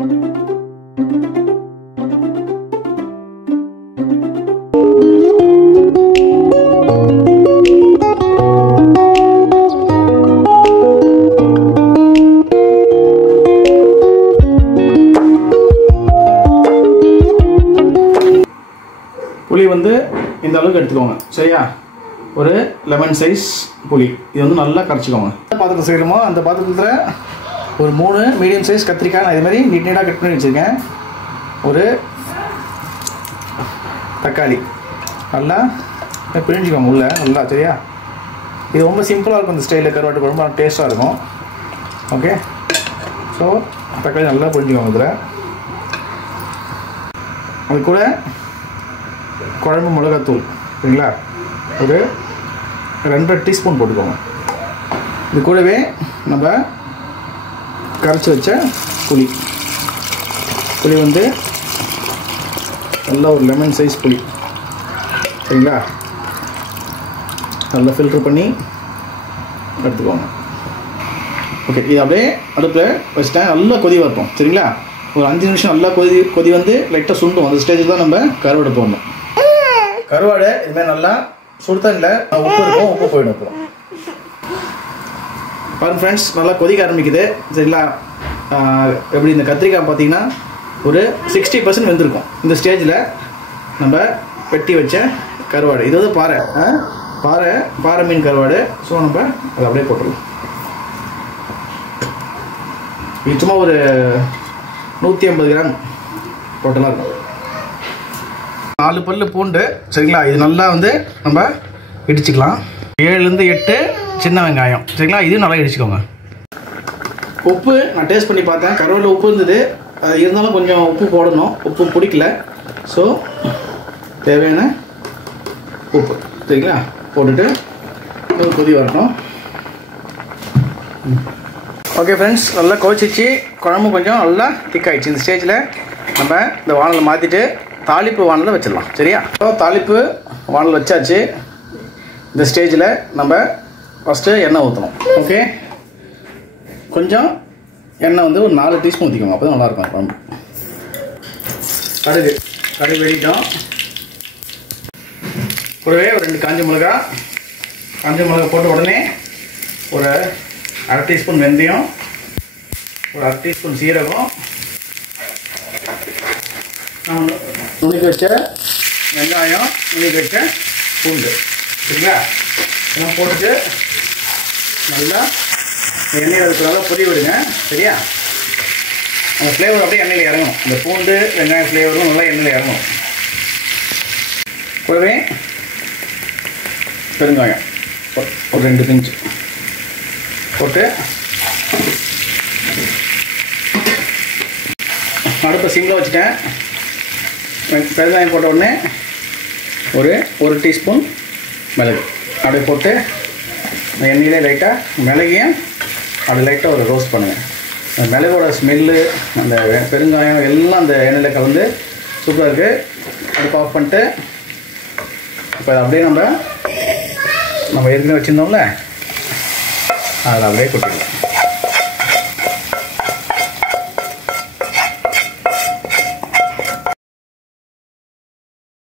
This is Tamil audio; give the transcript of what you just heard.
புளி வந்து இந்த அளவுக்கு எடுத்துக்கோங்க சரியா. ஒரு லெமன் சைஸ் புளி இது வந்து நல்லா கரைச்சிக்கோங்க. பாத்திரத்தில் செய்கிறோமோ அந்த பாத்திரத்தில் ஒரு 3 மீடியம் சைஸ் கத்திரிக்காய் நான் இதுமாதிரி நீட்டாக கட் பண்ணி வச்சுருக்கேன். ஒரு தக்காளி நல்லா பிழிஞ்சிக்கோங்க உள்ள நல்லா சரியா. இது ரொம்ப சிம்பிளாக இருக்கும் இந்த ஸ்டைலில் கருவாட்டு குழம்பு டேஸ்ட்டாக இருக்கும். ஓகே, ஸோ தக்காளி நல்லா பிழிஞ்சிக்கோங்க. இதில் அது கூட குழம்பு மிளகாத்தூள் சரிங்களா, ஒரு 2 டீஸ்பூன் போட்டுக்கோங்க. இது கூடவே நம்ம கரைச்சி வச்ச புளி வந்து நல்லா ஒரு லெமன் சைஸ் புளி சரிங்களா, நல்லா ஃபில்டர் பண்ணி எடுத்துக்கோங்க. ஓகே, இது அப்படியே அடுப்பில் வச்சுட்டேன். நல்லா கொதி வரட்டும் சரிங்களா. ஒரு 5 நிமிஷம் நல்லா கொதி வந்து லைட்டாக சுண்டும். அந்த ஸ்டேஜில் தான் நம்ம கருவாடை போடணும். கருவாடை இதுமாதிரி நல்லா சுடுத்தண்ணில் உப்பு இருக்கும், உப்பு போயிடும். அப்புறம் பாருங்கள் ஃப்ரெண்ட்ஸ், நல்லா கொதிக்க ஆரம்பிக்குது சரிங்களா. எப்படி இந்த கத்திரிக்காய் பார்த்தீங்கன்னா ஒரு 60% வெந்திருக்கும். இந்த ஸ்டேஜில் நம்ம வெட்டி வச்ச கருவாடு, இது வந்து பாறை மீன் கருவாடு. ஸோ நம்ம அதை அப்படியே போட்டுடலாம். இது சும்மா ஒரு 150 கிராம் டோட்டலாக இருக்கும். 4 பல்லு பூண்டு சரிங்களா. இது நல்லா வந்து நம்ம இடிச்சுக்கலாம். 7லேருந்து 8 சின்ன வெங்காயம் சரிங்களா, இது நல்லா இடிச்சுக்கோங்க. உப்பு நான் டேஸ்ட் பண்ணி பார்த்தேன். கருவேப்பிலை உப்பு இருந்தது, இருந்தாலும் கொஞ்சம் உப்பு போடணும். உப்பு பிடிக்கல. ஸோ தேவையான உப்பு சரிங்களா போட்டுட்டு ஒரு கொதி வரட்டும். ஓகே ஃப்ரெண்ட்ஸ், நல்லா கொதிச்சிச்சு. குழம்பு கொஞ்சம் நல்லா திக்காயிடுச்சு. இந்த ஸ்டேஜில் நம்ம இந்த வானலை மாற்றிட்டு தாளிப்பு வானலை வச்சிடலாம் சரியா. தாளிப்பு வானல் வச்சாச்சு. இந்த ஸ்டேஜில் நம்ம ஃபஸ்ட்டு எண்ணெய் ஊற்றணும். ஓகே, கொஞ்சம் எண்ணெய் வந்து ஒரு 4 டீஸ்பூன் ஊற்றிக்கோங்க, அப்போ தான் நல்லாயிருக்கும் குழம்பு. கடுகு வெடிட்டோம். கூடவே ஒரு 2 காஞ்ச மிளகா போட்ட உடனே ஒரு 1/2 டீஸ்பூன் வெந்தயம், ஒரு 1/2 டீஸ்பூன் சீரகம், நுணுக்கி வச்ச வெங்காயம், நுணுக்கி வச்ச பூண்டு சரிங்களா. இதெல்லாம் போட்டுட்டு நல்லா எண்ணெயில் இருக்கிறதால பொரிய விடுங்க சரியா. அந்த ஃப்ளேவர் அப்படியே எண்ணெயில் இறங்கணும். இந்த பூண்டு வெங்காயம் ஃப்ளேவரும் நல்லா எண்ணெயில் இறங்கணும். கூடவே பெருங்காயம் ஒரு 2 பிஞ்சு போட்டு அடுப்பை சிம்மில் வச்சுட்டேன். பெருங்காயம் போட்ட உடனே ஒரு டீஸ்பூன் மிளகு அப்படியே போட்டு எண்ணெயிலே லைட்டாக மிளகையும் அப்படி லைட்டாக ஒரு ரோஸ்ட் பண்ணுங்கள். அந்த மிளகோட ஸ்மெல்லு அந்த பெருங்காயம் எல்லாம் அந்த எண்ணெயில் கலந்து சூப்பராக இருக்குது. அடுப்பு ஆஃப் பண்ணிட்டு இப்போ அப்படியே நம்ம ஏற்கனவே வச்சுருந்தோம்ல அதில் அப்படியே கொட்டிடலாம்.